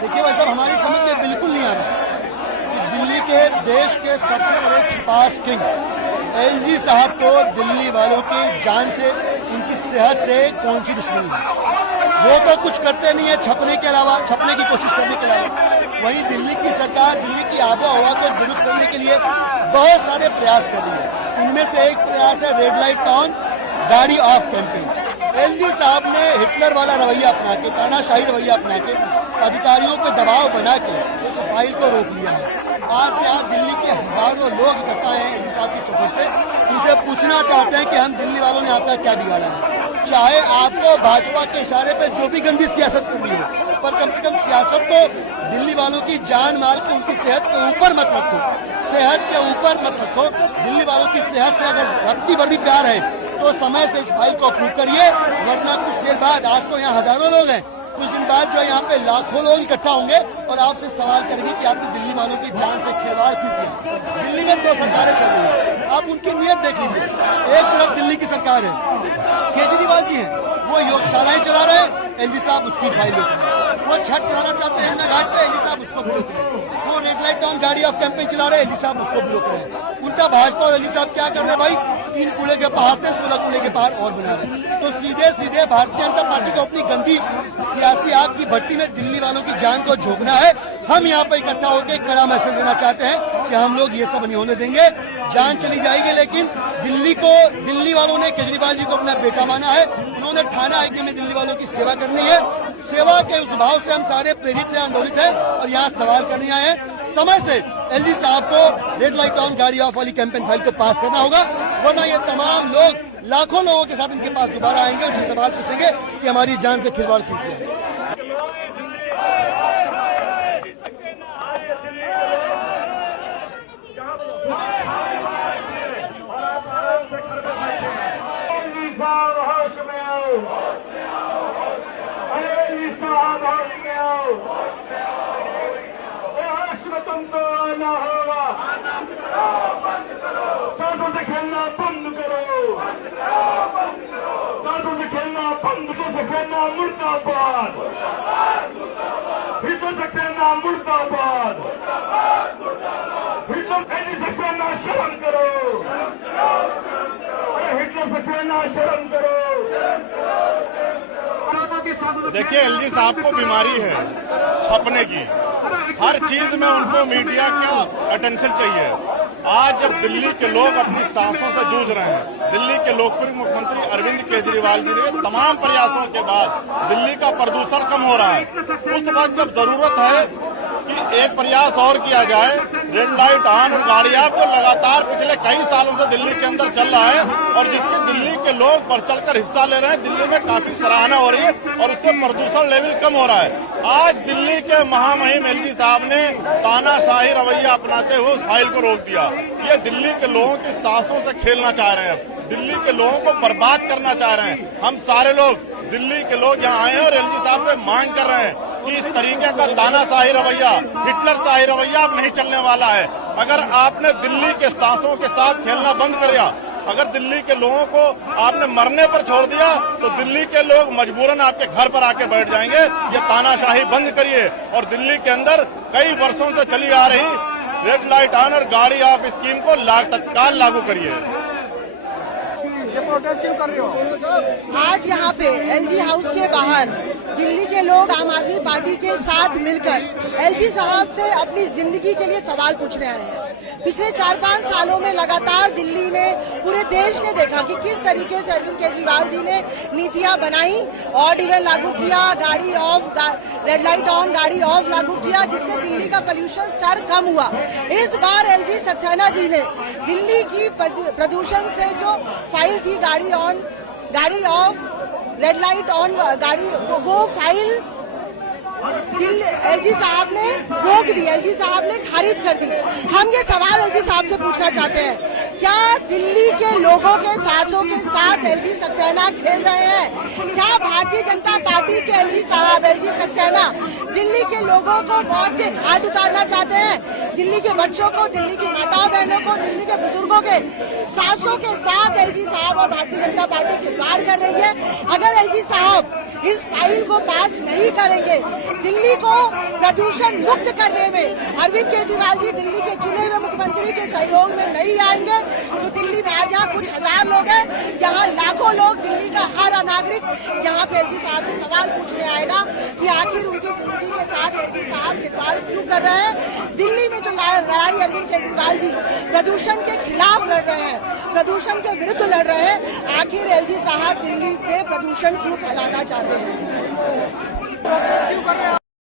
देखिए भाई साहब, हमारी समझ में बिल्कुल नहीं आ रहा कि दिल्ली के देश के सबसे बड़े छिपास किंग एलजी साहब को दिल्ली वालों की जान से, उनकी सेहत से कौन सी दुश्मनी है। वो तो कुछ करते नहीं है छपने के अलावा, छपने की कोशिश करने के अलावा। वहीं दिल्ली की सरकार दिल्ली की आबो हवा को दुरुस्त करने के लिए बहुत सारे प्रयास कर रही है। उनमें से एक प्रयास है रेड लाइट ऑन गाड़ी ऑफ कैंपेन। एलजी साहब ने हिटलर वाला रवैया अपना के, तानाशाही रवैया अपना के, अधिकारियों पर दबाव बना के उस फाइल को रोक लिया है। आज यहाँ दिल्ली के हजारों लोग इकट्ठा हैं एलजी साहब की चौखट पे। उनसे पूछना चाहते हैं कि हम दिल्ली वालों ने आपका क्या बिगाड़ा है। चाहे आपको भाजपा के इशारे पे जो भी गंदी सियासत करनी हो, पर कम से कम सियासत तो दिल्ली वालों की जान माल के, उनकी सेहत के ऊपर मत रखो। सेहत के ऊपर मत रखो। दिल्ली वालों की सेहत से अगर रत्ती भर भी प्यार है तो समय से इस फाइल को अप्रूव करिए, वरना कुछ देर बाद, आज तो यहाँ हजारों लोग हैं, कुछ दिन बाद जो यहाँ पे लाखों लोग इकट्ठा होंगे और आपसे सवाल करेंगे कि आपने दिल्ली वालों की जान से खिलवाड़ क्यों किया। दिल्ली में 2 सरकारें चल रही हैं, आप उनकी नीयत देख लीजिए। एक तरफ दिल्ली की सरकार है, केजरीवाल जी हैं, वो योगशालाएं चला रहे हैं, एलजी साहब उसकी फाइल रोक रहे हैं। वो छठ कराना चाहते हैं यमुना घाट पे, एलजी साहब उसको भी रोक रहे हैं। वो रेड लाइट ऑन गाड़ी ऑफ कैंपेन चला रहे हैं, एलजी साहब उसको भी रोक रहे हैं। उल्टा भाजपा और एलजी साहब क्या कर रहे हैं भाई, 3 कूड़े के पहाड़ थे, 16 कूड़े के पहाड़ और बना रहे हैं। तो सीधे सीधे भारतीय जनता पार्टी को अपनी गंदी सियासी आग की भट्टी में दिल्ली वालों की जान को झोंकना है। हम यहाँ पे इकट्ठा होकर एक कड़ा मैसेज देना चाहते हैं कि हम लोग ये सब नहीं होने देंगे। जान चली जाएगी, लेकिन दिल्ली वालों ने केजरीवाल जी को अपना बेटा माना है। उन्होंने ठाना है कि हमें दिल्ली वालों की सेवा करनी है। सेवा के उस भाव से हम सारे प्रेरित हैं, आंदोलित हैं और यहाँ सवाल करने आए हैं। समय से एलजी साहब को रेड लाइट ऑन गाड़ी ऑफ वाली कैंपेन फाइल को पास करना होगा, वरना ये तमाम लोग, लाखों लोगों के साथ इनके पास दोबारा आएंगे और सवाल पूछेंगे कि हमारी जान से खिलवाड़ क्यों किया। तुमको आना होगा, सांसों से खेलना बंद करो, सांसों से खेलना बंद कर सक्सेना मुर्दाबाद, हिटलर सक्सेना मुर्दाबाद, हिटलर सक्सेना शर्म करो, हिटलर सक्सेना शर्म करो। देखिए, एलजी साहब को बीमारी है छपने की, हर चीज में उनको मीडिया का अटेंशन चाहिए। आज जब दिल्ली के लोग अपनी सांसों से जूझ रहे हैं, दिल्ली के लोकप्रिय मुख्यमंत्री अरविंद केजरीवाल जी ने तमाम प्रयासों के बाद दिल्ली का प्रदूषण कम हो रहा है, उस वक्त जब जरूरत है कि एक प्रयास और किया जाए, रेड लाइट ऑन और गाड़ी ऑफ जो लगातार पिछले कई सालों से दिल्ली के अंदर चल रहा है और जिसकी दिल्ली के लोग बढ़ चढ़कर हिस्सा ले रहे हैं, दिल्ली में काफी सराहना हो रही है और उससे प्रदूषण लेवल कम हो रहा है। आज दिल्ली के महामहिम एलजी साहब ने तानाशाही रवैया अपनाते हुए उस फाइल को रोक दिया। ये दिल्ली के लोगों की सांसों से खेलना चाह रहे हैं, दिल्ली के लोगों को बर्बाद करना चाह रहे हैं। हम सारे लोग, दिल्ली के लोग यहाँ आए हैं और एलजी साहब से मांग कर रहे हैं कि इस तरीके का तानाशाही रवैया, हिटलर शाही रवैया अब नहीं चलने वाला है। अगर आपने दिल्ली के सांसों के साथ खेलना बंद कर दिया, अगर दिल्ली के लोगों को आपने मरने पर छोड़ दिया, तो दिल्ली के लोग मजबूरन आपके घर पर आके बैठ जाएंगे। ये तानाशाही बंद करिए और दिल्ली के अंदर कई वर्षों से चली आ रही रेड लाइट ऑन और गाड़ी ऑफ स्कीम को तत्काल लागू करिए। ये प्रोटेस्ट क्यों कर रहे हो? आज यहाँ पे एलजी हाउस के बाहर दिल्ली के लोग आम आदमी पार्टी के साथ मिलकर एलजी साहब से अपनी जिंदगी के लिए सवाल पूछने आए हैं। पिछले 4-5 सालों में लगातार दिल्ली ने, पूरे देश ने देखा कि किस तरीके से अरविंद केजरीवाल जी ने नीतियां बनाई, ऑड इवन लागू किया, गाड़ी ऑफ, रेड लाइट ऑन गाड़ी ऑफ लागू किया, जिससे दिल्ली का पोल्यूशन स्तर कम हुआ। इस बार एलजी सक्सेना जी ने दिल्ली की प्रदूषण से जो फाइल थी, गाड़ी ऑन गाड़ी ऑफ, रेड लाइट ऑन गाड़ी, वो फाइल एलजी साहब ने रोक दी, एलजी साहब ने खारिज कर दी। हम ये सवाल एलजी साहब से पूछना चाहते हैं क्या दिल्ली के लोगों के सांसों के साथ एलजी सक्सेना खेल रहे हैं? क्या भारतीय जनता पार्टी के एलजी साहब, एलजी सक्सेना दिल्ली के लोगों को मौत के घाट उतारना चाहते हैं? दिल्ली के बच्चों को, दिल्ली की माताओं बहनों को, दिल्ली के बुजुर्गों के सांसों के साथ एलजी साहब और भारतीय जनता पार्टी खिलवाड़ कर रही है। अगर एलजी साहब इस फाइल को पास नहीं करेंगे, दिल्ली को प्रदूषण मुक्त करने में अरविंद केजरीवाल जी दिल्ली के चुने हुए मुख्यमंत्री के सहयोग में नहीं आएंगे, तो दिल्ली में आज यहाँ कुछ हजार लोग हैं, यहाँ लाखों लोग, दिल्ली का हर नागरिक यहाँ पे एलजी साहब से सवाल पूछने आएगा कि आखिर उनकी जिंदगी के साथ एलजी साहब खिलवाड़ क्यों कर रहे हैं। दिल्ली में जो लड़ाई अरविंद केजरीवाल जी प्रदूषण के खिलाफ लड़ रहे हैं, प्रदूषण के विरुद्ध लड़ रहे हैं, आखिर एलजी साहब दिल्ली में प्रदूषण क्यों फैलाना चाहते हैं? क्यों कर रहे हैं?